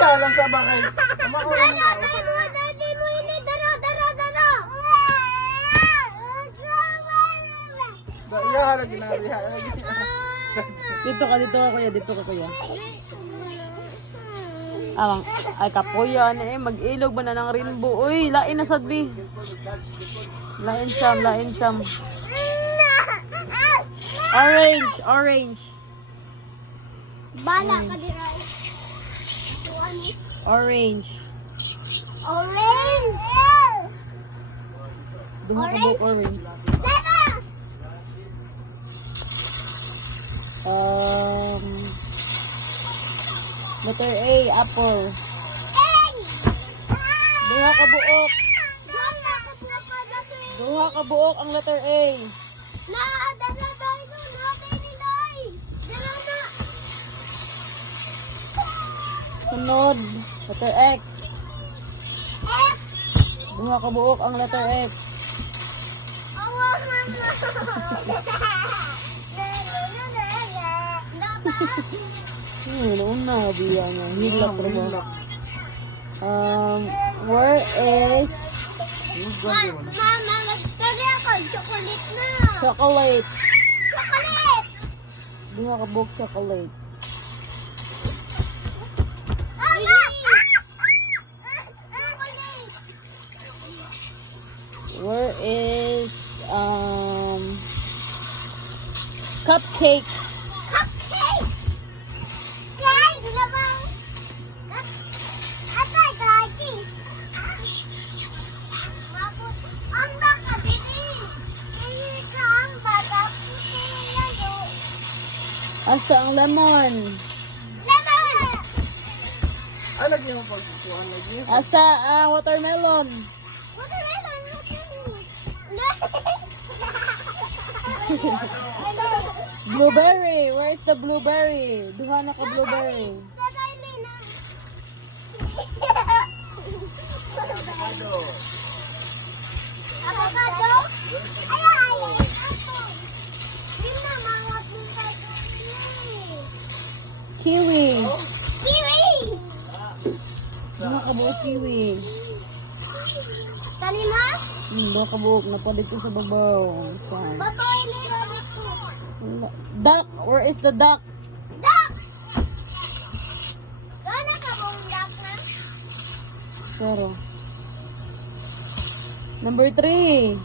Iya lang sa bakay. Kumakuha na. Dati mo ini. Dara. Iya lagi nariha. Dito ka kuya, dito ka kuya. Ay kapuya eh, mag-ilog ba na ng rainbow? Uy, lain na sadbi. Lain siyam. Orange. Bala ka di Ray. Orange. Duha ka buhok orange. Dara. Letter A, apple. Duha ka buhok. Duha ka buhok ang letter A. Sunod, letter X. Duha ka buhok ang letter X. Una, biya niya. Hilak rin. Where is Mama, mag-study ako. Chocolate na. chocolate? Chocolate! Duha ka buhok chocolate. Where is cupcake? Cupcake! Cake! Labang! Atay, cake! Tapos, ang baka dito. Hindi ka ang bata. Asa ang lemon? Lemon! Ay lagi mo pagkukuhan lagi. Asa ang watermelon? Watermelon! Blueberry. Where is the blueberry? Duha na ka blueberry. Avocado? Ay! Hindi na mga Kiwi. Kiwi! Duha ka buhok kiwi. Tani mo? Duha ka buhok na pa dito sa babaw. Saan? Babae nila dito. Duck. Where is the duck? Duck! Gana ka bang duck na? Pero. Number 3.